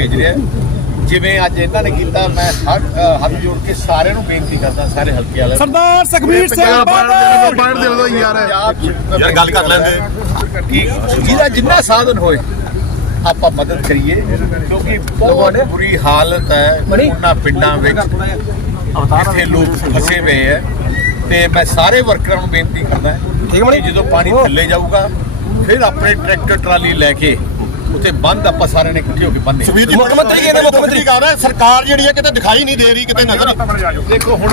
ਚਾਹੀਦੇ ਆ ਜਿਵੇਂ ਅੱਜ ਇਹਨਾਂ ਨੇ ਕੀਤਾ ਮੈਂ ਹੱਥ ਜੋੜ ਕੇ ਸਾਰਿਆਂ ਨੂੰ ਬੇਨਤੀ ਕਰਦਾ ਸਾਰੇ ਹਲਕੇ ਵਾਲਿਆਂ ਨੂੰ। ਸਰਦਾਰ ਸੁਖਬੀਰ ਸਿੰਘ ਬਾਦਲ ਬਾਹਰ ਦੇ ਦੋ ਯਾਰ। ਗੱਲ ਕਰ ਲੈਂਦੇ। ਜਿਹਦਾ ਜਿੰਨਾ ਸਾਧਨ ਹੋਏ ਆਪਾਂ ਮਦਦ ਕਰੀਏ। ਕਿਉਂਕਿ ਬਹੁਤ ਬੁਰੀ ਹਾਲਤ ਹੈ ਉਹਨਾਂ ਪਿੰਡਾਂ ਵਿੱਚ ਜਿੱਥੇ ਲੋਕ ਫਸੇ ਹੋਏ ਹੈ। ਤੇ ਮੈਂ ਸਾਰੇ ਵਰਕਰਾਂ ਨੂੰ ਬੇਨਤੀ ਕਰਦਾ ਕਿ ਜਦੋਂ ਪਾਣੀ ਥੱਲੇ ਜਾਊਗਾ ਫਿਰ ਆਪਣੇ ਟਰੈਕਟਰ ਟਰਾਲੀ ਲੈ ਕੇ ਉੱਥੇ ਬੰਦ ਆਪਾਂ ਸਾਰਿਆਂ ਨੇ ਇਕੱਠੇ ਹੋ ਕੇ ਬੰਨੇ। ਸੁਖਬੀਰ ਜੀ ਮੁੱਖ ਮੰਤਰੀ ਕਹਿੰਦੇ ਮੁੱਖ ਮੰਤਰੀ। ਕਰ ਰਿਹਾ ਸਰਕਾਰ ਜਿਹੜੀ ਹੈ ਕਿਤੇ ਦਿਖਾਈ ਨਹੀਂ ਦੇ ਰਹੀ ਕਿਤੇ ਨਜ਼ਰ। ਦੇਖੋ ਹੁਣ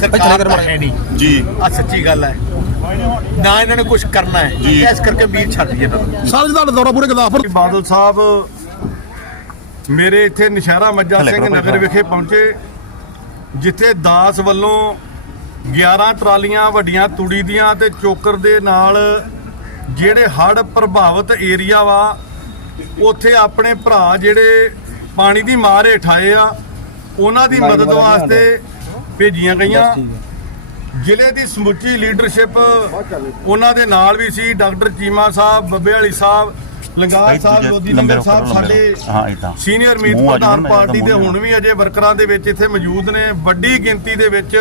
ਸਰਕਾਰ ਤਾਂ ਹੈ ਨਹੀਂ। ਜੀ। ਆ ਸੱਚੀ ਗੱਲ ਹੈ। ਨਾ ਇਹਨਾਂ ਨੇ ਕੁਝ ਕਰਨਾ ਹੈ। ਜੀ। ਇਸ ਕਰਕੇ ਵੀਰ ਛੱਡ ਦਈਏ ਨੂੰ। ਸਾਰੇ ਦਾ ਦੌਰਾ ਪੂਰੇ ਗਦਾਫਰ ਬਾਦਲ ਸਾਹਿਬ ਮੇਰੇ ਇੱਥੇ ਨਸ਼ਹਿਰਾ ਮੱਜਾ ਸਿੰਘ ਨਗਰ। ਵਿਖੇ ਪਹੁੰਚੇ ਜਿੱਥੇ ਦਾਸ ਵੱਲੋਂ 11 ਟਰਾਲੀਆਂ ਵੱਡੀਆਂ ਤੂੜੀ ਦੀਆਂ ਤੇ ਚੋਕਰ ਦੇ ਨਾਲ ਜਿਹੜੇ ਹੜ੍ਹ ਪ੍ਰਭਾਵਿਤ ਏਰੀਆ ਵਾ ਉੱਥੇ ਆਪਣੇ ਭਰਾ ਜਿਹੜੇ ਪਾਣੀ ਦੀ ਮਾਰ ਹੇਠ ਆਏ ਆ ਉਹਨਾਂ ਦੀ ਮਦਦ ਵਾਸਤੇ ਭੇਜੀਆਂ ਗਈਆਂ। ਜ਼ਿਲ੍ਹੇ ਦੀ ਸਮੁੱਚੀ ਲੀਡਰਸ਼ਿਪ ਉਹਨਾਂ ਦੇ ਨਾਲ ਵੀ ਸੀ ਡਾਕਟਰ ਚੀਮਾ ਸਾਹਿਬ ਬੱਬੇ ਵਾਲੀ ਸਾਹਿਬ ਲੰਗਾਰ ਸਾਹਿਬ ਨੰਗਰ ਰੁਕੋ, ਸਾਹਿਬ ਸਾਡੇ। ਸੀਨੀਅਰ ਮੀਤ ਪ੍ਰਧਾਨ ਪਾਰਟੀ ਦੇ ਹੁਣ ਵੀ ਅਜੇ ਵਰਕਰਾਂ ਦੇ ਵਿੱਚ ਇੱਥੇ ਮੌਜੂਦ ਨੇ। ਵੱਡੀ ਗਿਣਤੀ ਦੇ ਵਿੱਚ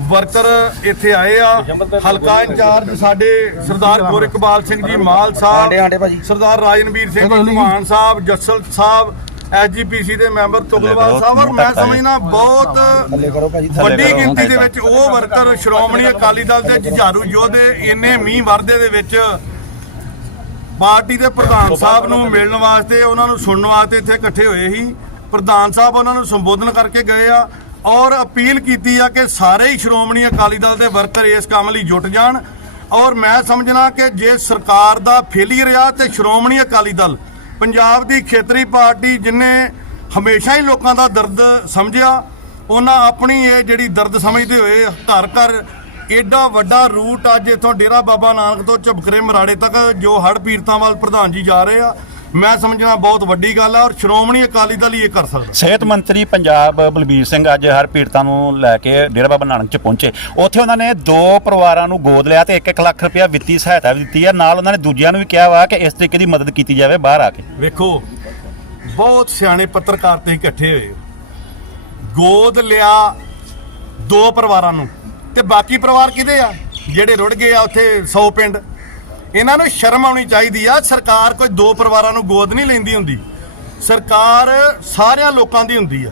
ਵਰਕਰ ਇੱਥੇ ਆਏ ਆ। ਹਲਕਾ ਇੰਚਾਰਜ ਸਾਡੇ ਸਰਦਾਰ ਗੋਰਖਪਾਲ ਸਿੰਘ ਜੀ ਮਾਲ ਸਾਹਿਬ ਸਰਦਾਰ ਰਾਜਨਵੀਰ ਸਿੰਘ ਜੀ ਘੁਮਾਨ ਸਾਹਿਬ ਜੱਸਲ ਸਾਹਿਬ ਐਸਜੀਪੀਸੀ ਦੇ ਮੈਂਬਰ ਤੁਗਲਵਾਲ ਸਾਹਿਬ ਔਰ ਮੈਂ। ਸਮਝਣਾ ਬਹੁਤ ਵੱਡੀ ਗਿਣਤੀ ਦੇ। ਵਿੱਚ ਉਹ ਵਰਕਰ ਸ਼੍ਰੋਮਣੀ ਅਕਾਲੀ ਦਲ ਦੇ ਜੁਝਾਰੂ ਯੋਧੇ ਇੰਨੇ ਮੀਂਹ ਵਰਦੇ ਦੇ ਵਿੱਚ ਪਾਰਟੀ ਦੇ ਪ੍ਰਧਾਨ ਸਾਹਿਬ ਨੂੰ ਮਿਲਣ ਵਾਸਤੇ ਉਹਨਾਂ ਨੂੰ ਸੁਣਨ ਵਾਸਤੇ ਇੱਥੇ ਇਕੱਠੇ ਹੋਏ ਸੀ। ਪ੍ਰਧਾਨ ਸਾਹਿਬ ਉਹਨਾਂ ਨੂੰ ਸੰਬੋਧਨ ਕਰਕੇ ਗਏ ਆ। ਔਰ ਅਪੀਲ ਕੀਤੀ ਆ ਕਿ ਸਾਰੇ ਹੀ ਸ਼੍ਰੋਮਣੀ ਅਕਾਲੀ ਦਲ ਦੇ ਵਰਕਰ ਇਸ ਕੰਮ ਲਈ ਜੁਟ ਜਾਣ। ਔਰ ਮੈਂ ਸਮਝਣਾ ਕਿ ਜੇ ਸਰਕਾਰ ਦਾ ਫੇਲੀਅਰ ਆ ਤੇ ਸ਼੍ਰੋਮਣੀ ਅਕਾਲੀ ਦਲ ਪੰਜਾਬ ਦੀ ਖੇਤਰੀ ਪਾਰਟੀ ਜਿਨੇ ਹਮੇਸ਼ਾ ਹੀ ਲੋਕਾਂ ਦਾ ਦਰਦ ਸਮਝਿਆ, ਉਹਨਾਂ ਆਪਣੀ ਇਹ ਜਿਹੜੀ ਦਰਦ ਸਮਝਦੇ ਹੋਏ ਘਰ ਘਰ ਐਡਾ ਵੱਡਾ ਰੂਟ ਅੱਜ ਇਥੋਂ ਡੇਰਾ ਬਾਬਾ ਨਾਨਕ ਤੋਂ ਝਬਕਰੇ ਮਰਾੜੇ ਤੱਕ ਜੋ ਹੜ ਪੀੜਤਾਂ ਵੱਲ ਪ੍ਰਧਾਨ ਜੀ ਜਾ ਰਹੇ ਆ। ਮੈਂ ਸਮਝਣਾ ਬਹੁਤ ਵੱਡੀ ਗੱਲ ਆ ਔਰ ਸ਼੍ਰੋਮਣੀ ਅਕਾਲੀ ਦਲ ਹੀ ਇਹ ਕਰ ਸਕਦਾ। ਸਿਹਤ ਮੰਤਰੀ ਪੰਜਾਬ ਬਲਬੀਰ ਸਿੰਘ ਅੱਜ ਹਰ ਪੀੜਤਾਂ ਨੂੰ ਲੈ ਕੇ ਡੇਰਾ ਬਾਬਾ ਨਾਨਕ ਚ ਪਹੁੰਚੇ। ਉੱਥੇ ਉਹਨਾਂ ਨੇ ਦੋ ਪਰਿਵਾਰਾਂ ਨੂੰ ਗੋਦ ਲਿਆ ਤੇ 1-1 ਲੱਖ ਰੁਪਇਆ ਵਿੱਤੀ ਸਹਾਇਤਾ ਵੀ ਦਿੱਤੀ ਹੈ ਨਾਲ ਉਹਨਾਂ ਨੇ ਦੂਜਿਆਂ ਨੂੰ ਵੀ ਕਿਹਾ ਵਾ ਕਿ ਇਸ ਤਰੀਕੇ ਦੀ ਮਦਦ ਕੀਤੀ ਜਾਵੇ ਬਾਹਰ ਆ ਕੇ। ਵੇਖੋ ਬਹੁਤ ਸਿਆਣੇ ਪੱਤਰਕਾਰ ਤੇ ਇਕੱਠੇ ਹੋਏ। ਗੋਦ ਲਿਆ ਦੋ ਪਰਿਵਾਰਾਂ ਨੂੰ ਤੇ ਬਾਕੀ ਪਰਿਵਾਰ ਕਿਹਦੇ ਆ? ਜਿਹੜੇ ਰੁੜ ਗਏ ਆ ਉੱਥੇ 100 ਪਿੰਡ। ਇਹਨਾਂ ਨੂੰ ਸ਼ਰਮ ਆਉਣੀ ਚਾਹੀਦੀ ਆ। ਸਰਕਾਰ ਕੋਈ ਦੋ ਪਰਿਵਾਰਾਂ ਨੂੰ ਗੋਦ ਨਹੀਂ ਲੈਂਦੀ ਹੁੰਦੀ। ਸਰਕਾਰ ਸਾਰਿਆਂ ਲੋਕਾਂ ਦੀ ਹੁੰਦੀ ਆ।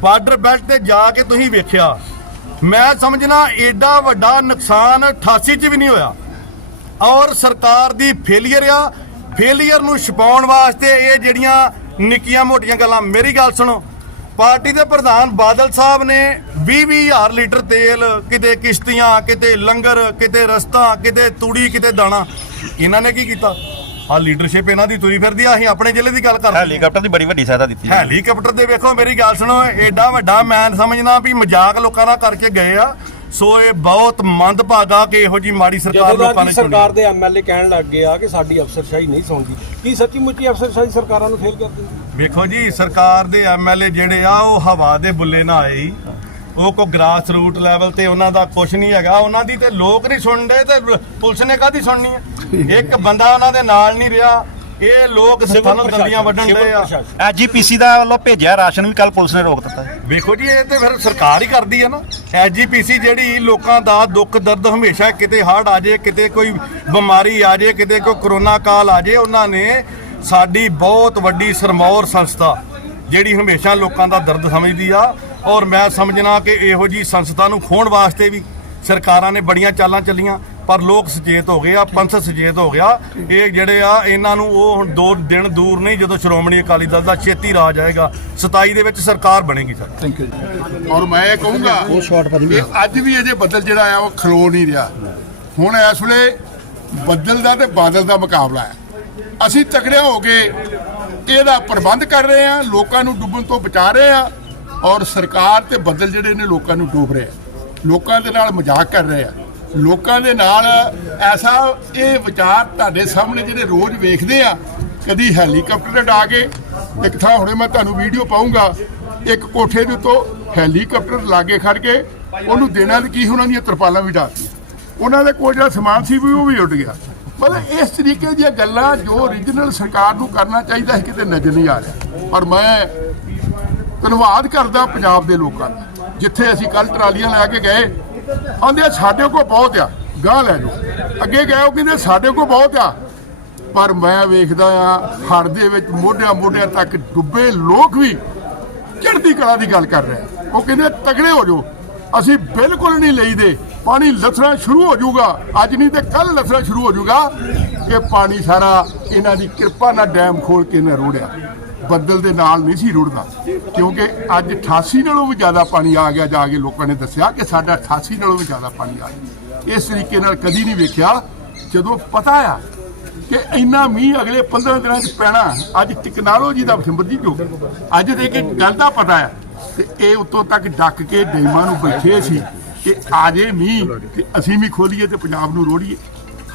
ਬਾਰਡਰ ਬੈਲਟ ਤੇ ਜਾ ਕੇ ਤੁਸੀਂ ਵੇਖਿਆ, ਮੈਂ ਸਮਝਣਾ ਐਡਾ ਵੱਡਾ ਨੁਕਸਾਨ 88 ਚ ਵੀ ਨਹੀਂ ਹੋਇਆ। ਔਰ ਸਰਕਾਰ ਦੀ ਫੇਲੀਅਰ ਆ। ਫੇਲੀਅਰ ਨੂੰ ਛਪਾਉਣ ਵਾਸਤੇ ਇਹ ਜਿਹੜੀਆਂ ਨਿੱਕੀਆਂ ਮੋਟੀਆਂ ਗੱਲਾਂ, ਮੇਰੀ ਗੱਲ ਸੁਣੋ। ਪਾਰਟੀ ਦੇ ਪ੍ਰਧਾਨ ਬਾਦਲ ਸਾਹਿਬ ਨੇ 20 ਹਜ਼ਾਰ ਲੀਟਰ ਤੇਲ ਕਿਤੇ ਕਿਸ਼ਤੀਆਂ ਕਿਤੇ ਲੰਗਰ ਕਿਤੇ ਰਸਤਾ ਕਿਤੇ ਤੂੜੀ ਕਿਤੇ ਦਾਣਾ। ਇਹਨਾਂ ਨੇ ਕੀ ਕੀਤਾ? ਆ ਲੀਡਰਸ਼ਿਪ ਇਹਨਾਂ ਦੀ ਤੁਰੀ ਫਿਰਦੀ ਆ ਅਸੀਂ ਆਪਣੇ ਜ਼ਿਲ੍ਹੇ ਦੀ ਗੱਲ ਕਰਦੇ ਹਾਂ। ਹੈਲੀਕਾਪਟਰ ਦੀ ਬੜੀ ਵੱਡੀ ਸਹਾਇਤਾ ਦਿੱਤੀ ਹੈਲੀਕਾਪਟਰ ਦੇ ਵੇਖੋ ਮੇਰੀ ਗੱਲ ਸੁਣੋ ਏਡਾ ਵੱਡਾ ਮੈਂ ਸਮਝਣਾ ਵੀ ਮਜ਼ਾਕ ਲੋਕਾਂ ਨਾਲ ਕਰਕੇ ਗਏ ਆ। ਸੋ ਇਹ ਬਹੁਤ ਮੰਦਭਾਗਾ ਕਿ ਇਹੋ ਜੀ ਮਾੜੀ ਸਰਕਾਰ ਲੋਕਾਂ ਦੀ ਨੇ ਸਰਕਾਰ ਦੇ ਐਮਐਲਏ ਕਹਿਣ ਲੱਗ ਗਏ ਆ ਕਿ ਸਾਡੀ ਅਫਸਰਸ਼ਾਹੀ ਨਹੀਂ ਸੁਣਦੀ ਕੀ ਸੱਚੀ ਮੁੱਚੀ ਅਫਸਰਸ਼ਾਹੀ ਸਰਕਾਰਾਂ ਨੂੰ ਫੇਲ ਕਰ ਦਿੰਦੀ ਵੇਖੋ ਜੀ ਸਰਕਾਰ ਦੇ ਐਮਐਲਏ ਜਿਹੜੇ ਆ ਉਹ ਹਵਾ ਦੇ ਬੁੱਲੇ ਨਾ ਆਏ ਹੀ। ਉਹ ਕੋ ਗ੍ਰਾਸ ਰੂਟ ਲੈਵਲ ਤੇ ਉਹਨਾਂ ਦਾ ਕੁਝ ਨਹੀਂ ਹੈਗਾ। ਉਹਨਾਂ ਦੀ ਤੇ ਲੋਕ ਨਹੀਂ ਸੁਣਦੇ ਤੇ ਪੁਲਿਸ ਨੇ ਕਾਦੀ ਸੁਣਨੀ ਹੈ। ਇੱਕ ਬੰਦਾ ਉਹਨਾਂ ਦੇ ਨਾਲ ਨਹੀਂ ਰਿਹਾ। ਇਹ ਲੋਕ ਨੂੰ ਦੰਦੀਆਂ ਵੱਢਣ ਡਏ ਆ। ਐਜੀਪੀਸੀ ਦਾ ਵੱਲੋਂ ਭੇਜਿਆ ਰਾਸ਼ਨ ਵੀ ਕੱਲ ਪੁਲਿਸ ਨੇ ਰੋਕ ਦਿੱਤਾ ਵੇਖੋ ਜੀ ਇਹ ਤੇ ਫਿਰ ਸਰਕਾਰ ਹੀ ਕਰਦੀ ਹੈ ਨਾ। ਐਜੀਪੀਸੀ ਜਿਹੜੀ ਲੋਕਾਂ ਦਾ ਦੁੱਖ ਦਰਦ ਹਮੇਸ਼ਾ ਕਿਤੇ ਹੜ੍ਹ ਆ ਜੇ ਕਿਤੇ ਕੋਈ ਬਿਮਾਰੀ ਆ ਜੇ ਕਿਤੇ ਕੋਈ ਕਰੋਨਾ ਕਾਲ ਆ ਜੇ ਉਹਨਾਂ ਨੇ ਸਾਡੀ ਬਹੁਤ ਵੱਡੀ ਸਰਮੌਰ ਸੰਸਥਾ ਜਿਹੜੀ ਹਮੇਸ਼ਾ ਲੋਕਾਂ ਦਾ ਦਰਦ ਸਮਝਦੀ ਆ। ਔਰ ਮੈਂ ਸਮਝਣਾ ਕਿ ਇਹੋ ਜੀ ਸੰਸਥਾ ਨੂੰ ਖੋਣ ਵਾਸਤੇ ਵੀ ਸਰਕਾਰਾਂ ਨੇ ਬੜੀਆਂ ਚਾਲਾਂ ਚੱਲੀਆਂ। ਪਰ ਲੋਕ ਸੁਚੇਤ ਹੋ ਗਏ ਆ ਪੰਥ ਸੁਚੇਤ ਹੋ ਗਿਆ। ਇਹ ਜਿਹੜੇ ਆ ਇਹਨਾਂ ਨੂੰ ਉਹ ਹੁਣ ਦੋ ਦਿਨ ਦੂਰ ਨਹੀਂ ਜਦੋਂ ਸ਼੍ਰੋਮਣੀ ਅਕਾਲੀ ਦਲ ਦਾ ਛੇਤੀ ਰਾਜ ਆਏਗਾ। 27 ਦੇ ਵਿੱਚ ਸਰਕਾਰ ਬਣੇਗੀ ਸਰ। ਔਰ ਮੈਂ ਇਹ ਕਹੂੰਗਾ ਕਿ ਅੱਜ ਵੀ ਅਜੇ ਬੱਦਲ ਜਿਹੜਾ ਆ ਉਹ ਖਲੋ ਨਹੀਂ ਰਿਹਾ। ਹੁਣ ਇਸ ਵੇਲੇ ਬੱਦਲ ਦਾ ਤੇ ਬਾਦਲ ਦਾ ਮੁਕਾਬਲਾ ਹੈ। ਅਸੀਂ ਤਕੜਿਆ ਹੋ ਕੇ ਇਹਦਾ ਪ੍ਰਬੰਧ ਕਰ ਰਹੇ ਆ ਲੋਕਾਂ ਨੂੰ ਡੁੱਬਣ ਤੋਂ ਬਚਾ ਰਹੇ ਆ ਔਰ ਸਰਕਾਰ ਤੇ ਬੱਦਲ ਜਿਹੜੇ ਨੇ ਲੋਕਾਂ ਨੂੰ ਡੋਬ ਰਹੇ ਆ। ਲੋਕਾਂ ਦੇ ਨਾਲ ਮਜ਼ਾਕ ਕਰ ਰਹੇ ਆ। ਲੋਕਾਂ ਦੇ ਨਾਲ ਐਸਾ ਇਹ ਵਿਚਾਰ ਤੁਹਾਡੇ ਸਾਹਮਣੇ ਜਿਹੜੇ ਰੋਜ਼ ਵੇਖਦੇ ਆ, ਕਦੀ ਹੈਲੀਕਾਪਟਰ ਉਡਾ ਕੇ, ਇੱਕ ਥਾਂ ਹੁਣੇ ਮੈਂ ਤੁਹਾਨੂੰ ਵੀਡੀਓ ਪਾਉਂਗਾ ਇੱਕ ਕੋਠੇ ਦੇ ਉੱਤੋਂ ਹੈਲੀਕਾਪਟਰ ਲਾਗੇ ਖੜ ਕੇ, ਉਹਨੂੰ ਦੇਣਾ ਕੀ ਉਹਨਾਂ ਦੀਆਂ ਤਰਪਾਲਾਂ ਵੀ ਡਾਤੀਆਂ ਉਹਨਾਂ ਦੇ ਕੋਲ ਜਿਹੜਾ ਸਮਾਨ ਸੀ ਵੀ ਉਹ ਵੀ ਉੱਡ ਗਿਆ। ਮਤਲਬ ਇਸ ਤਰੀਕੇ ਦੀਆਂ ਗੱਲਾਂ ਜੋ ਰੀਜਨਲ ਸਰਕਾਰ ਨੂੰ ਕਰਨਾ ਚਾਹੀਦਾ ਹੈ, ਕਿਤੇ ਨਜ਼ਰ ਨਹੀਂ ਆ ਰਿਹਾ। ਪਰ ਮੈਂ ਧੰਨਵਾਦ ਕਰਦਾ ਪੰਜਾਬ ਦੇ ਲੋਕਾਂ ਦਾ, ਜਿੱਥੇ ਅਸੀਂ ਕੱਲ ਟਰਾਲੀਆਂ ਲੈ ਕੇ ਗਏ ਆਂਦੇ ਸਾਡੇ ਕੋਲ ਬਹੁਤ ਆ ਗਾਂ ਲੈ ਜਾਓ ਅੱਗੇ ਗਏ ਉਹ ਕਹਿੰਦੇ, ਸਾਡੇ ਕੋਲ ਬਹੁਤ ਆ। ਪਰ ਮੈਂ ਵੇਖਦਾ ਆ ਹੜ ਦੇ ਵਿੱਚ ਮੋਢਿਆਂ ਮੋਢਿਆਂ ਤੱਕ ਡੁੱਬੇ ਲੋਕ ਵੀ ਚੜ੍ਹਦੀ ਕਲਾ ਦੀ ਗੱਲ ਕਰ ਰਹੇ ਉਹ ਕਹਿੰਦੇ ਤਗੜੇ ਹੋ ਜਾਓ। ਅਸੀਂ ਬਿਲਕੁਲ ਨਹੀਂ ਲਈਦੇ। ਪਾਣੀ ਲੱਥਣਾ ਸ਼ੁਰੂ ਹੋ ਜਾਊਗਾ। ਅੱਜ ਨਹੀਂ ਤੇ ਕੱਲ ਲੱਥਣਾ ਸ਼ੁਰੂ ਹੋ ਜਾਊਗਾ ਕਿ ਪਾਣੀ ਸਾਰਾ ਇਹਨਾਂ ਦੀ ਕਿਰਪਾ ਨਾਲ ਡੈਮ ਖੋਲ ਕੇ ਨਾ ਰੋੜਿਆ। ਬੱਦਲ ਦੇ ਨਾਲ ਨਹੀਂ ਸੀ ਰੁੜਦਾ। ਕਿਉਂਕਿ ਅੱਜ 88 ਨਾਲੋਂ ਵੀ ਜ਼ਿਆਦਾ ਪਾਣੀ ਆ ਗਿਆ, ਜਾ ਕੇ ਲੋਕਾਂ ਨੇ ਦੱਸਿਆ ਕਿ ਸਾਡਾ 88 ਨਾਲੋਂ ਵੀ ਜ਼ਿਆਦਾ ਪਾਣੀ ਆ ਗਿਆ। ਇਸ ਤਰੀਕੇ ਨਾਲ ਕਦੀ ਨਹੀਂ ਵੇਖਿਆ। ਜਦੋਂ ਪਤਾ ਆ ਕਿ ਇੰਨਾ ਮੀਂਹ ਅਗਲੇ 15 ਦਿਨਾਂ 'ਚ ਪੈਣਾ, ਅੱਜ ਟੈਕਨੋਲੋਜੀ ਦਾ ਸਿਮਰਜੀਤ ਜੋ ਅੱਜ ਦੇ ਕੇ ਗੱਲ ਦਾ ਪਤਾ ਆ ਤੇ ਇਹ ਉਤੋਂ ਤੱਕ ਡੱਕ ਕੇ ਡੈਮਾਂ ਨੂੰ ਬੈਠੇ ਸੀ ਕਿ ਆ ਜੇ ਮੀਂਹ ਤੇ ਅਸੀਂ ਵੀ ਖੋਲੀਏ ਤੇ ਪੰਜਾਬ ਨੂੰ ਰੋੜੀਏ।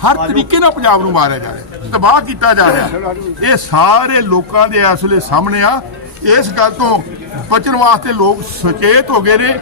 ਹਰ ਤਰੀਕੇ ਨਾਲ ਪੰਜਾਬ ਨੂੰ ਮਾਰਿਆ ਜਾ ਰਿਹਾ ਤਬਾਹ ਕੀਤਾ ਜਾ ਰਿਹਾ ਇਹ ਸਾਰੇ ਲੋਕਾਂ ਦੇ ਇਸ ਵੇਲੇ ਸਾਹਮਣੇ ਆ। ਇਸ ਗੱਲ ਤੋਂ ਬਚਣ ਵਾਸਤੇ ਲੋਕ ਸੁਚੇਤ ਹੋ ਗਏ ਨੇ।